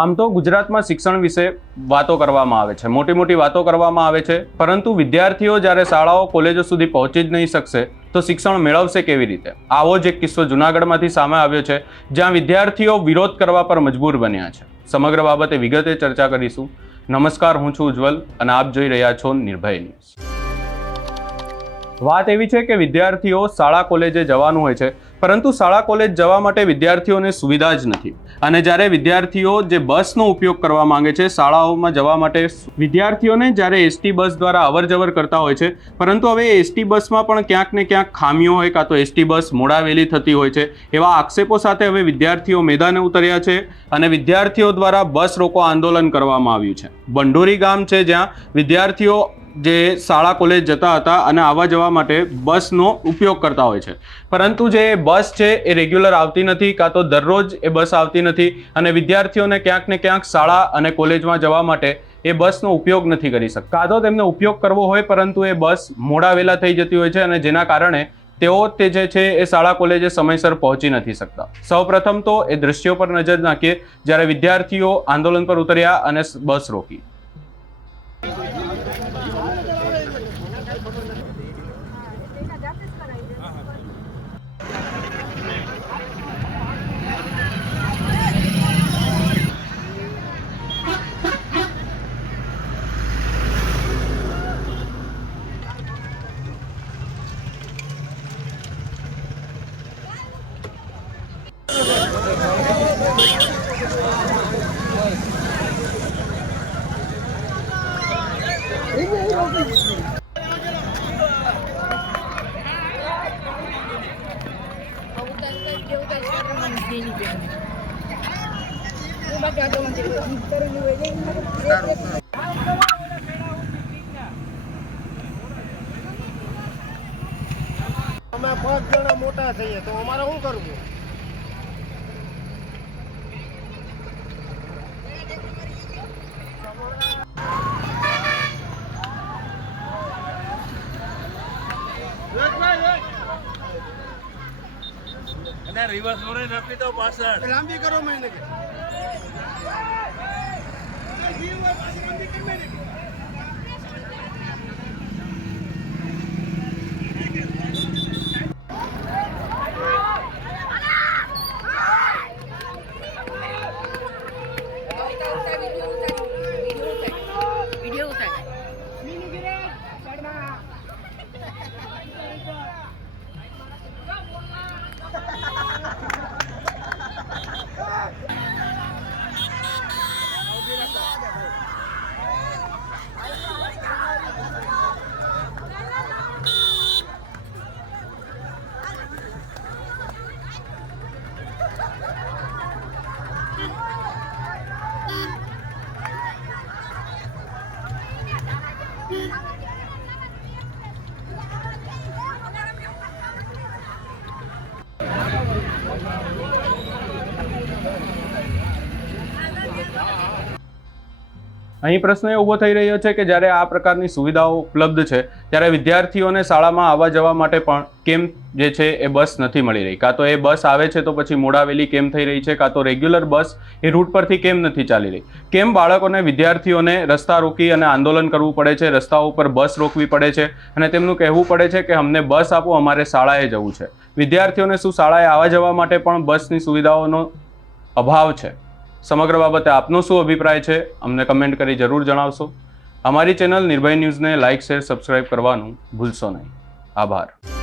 આમ તો ગુજરાતમાં શિક્ષણ વિશે વાતો કરવામાં આવે છે, મોટી મોટી વાતો કરવામાં આવે છે, પરંતુ વિદ્યાર્થીઓ જ્યારે શાળાઓ કોલેજો સુધી પહોંચી જ નહીં શકશે તો શિક્ષણ મેળવશે કેવી રીતે? આવો જ એક કિસ્સો જૂનાગઢમાંથી સામે આવ્યો છે, જ્યાં વિદ્યાર્થીઓ વિરોધ કરવા પર મજબૂર બન્યા છે. સમગ્ર બાબતે વિગતે ચર્ચા કરીશું. નમસ્કાર, હું છું ઉજ્જવલ અને આપ જોઈ રહ્યા છો નિર્ભય ન્યૂઝ. વાત એવી છે કે વિદ્યાર્થીઓ શાળા કોલેજે જવાનું હોય છે, પરંતુ શાળા કોલેજ જવા માટે વિદ્યાર્થીઓને સુવિધા જ નથી. અને જ્યારે વિદ્યાર્થીઓ જે બસનો ઉપયોગ કરવા માંગે છે શાળાઓમાં જવા માટે, વિદ્યાર્થીઓને જ્યારે એસટી બસ દ્વારા અવરજવર કરતા હોય છે, પરંતુ હવે એસટી બસમાં પણ ક્યાંક ને ક્યાંક ખામીઓ હોય, કાં તો એસટી બસ મોડા વહેલી થતી હોય છે, એવા આક્ષેપો સાથે હવે વિદ્યાર્થીઓ મેદાને ઉતર્યા છે અને વિદ્યાર્થીઓ દ્વારા બસ રોકો આંદોલન કરવામાં આવ્યું છે. બંડોરી ગામ છે જ્યાં વિદ્યાર્થીઓ જે શાળા કોલેજ જતા હતા અને આવવા જવા માટે બસનો ઉપયોગ કરતા હોય છે, પરંતુ જે બસ છે એ રેગ્યુલર આવતી નથી, કાં તો દરરોજ એ બસ આવતી નથી અને વિદ્યાર્થીઓને ક્યાંક ને ક્યાંક શાળા અને કોલેજમાં જવા માટે એ બસનો ઉપયોગ નથી કરી શકતા. કાં તો તેમને ઉપયોગ કરવો હોય પરંતુ એ બસ મોડા વહેલા થઈ જતી હોય છે અને જેના કારણે તેઓ તે જે છે એ શાળા કોલેજે સમયસર પહોંચી નથી શકતા. સૌપ્રથમ તો એ દ્રશ્યો પર નજર નાખીએ જ્યારે વિદ્યાર્થીઓ આંદોલન પર ઉતર્યા અને બસ રોકી. અમે 5 જણા મોટા થઈએ તો અમારે શું કરવું? રિવર્સ મોરે નપી તો પાછળ લાંબી કરો મહિને કે અહીં પ્રશ્ન એ ઊભો થઈ રહ્યો છે કે જ્યારે આ પ્રકારની સુવિધાઓ ઉપલબ્ધ છે ત્યારે વિદ્યાર્થીઓને શાળામાં આવવા જવા માટે પણ કેમ જે છે એ બસ નથી મળી રહી? કાં તો એ બસ આવે છે તો પછી મોડાવેલી કેમ થઈ રહી છે, કાં તો રેગ્યુલર બસ એ રૂટ પરથી કેમ નથી ચાલી રહી? કેમ બાળકોને, વિદ્યાર્થીઓને રસ્તા રોકી અને આંદોલન કરવું પડે છે, રસ્તાઓ ઉપર બસ રોકવી પડે છે અને તેમનું કહેવું પડે છે કે અમને બસ આપો, અમારે શાળાએ જવું છે? વિદ્યાર્થીઓને શું શાળાએ આવવા જવા માટે પણ બસની સુવિધાઓનો અભાવ છે? સમગ્ર બાબતે આપનો શું અભિપ્રાય છે અમને કમેન્ટ કરી જરૂર જણાવશો. અમારી ચેનલ નિર્ભય ન્યૂઝને લાઇક, શેર, સબસ્ક્રાઇબ કરવાનું ભૂલશો નહીં. આભાર.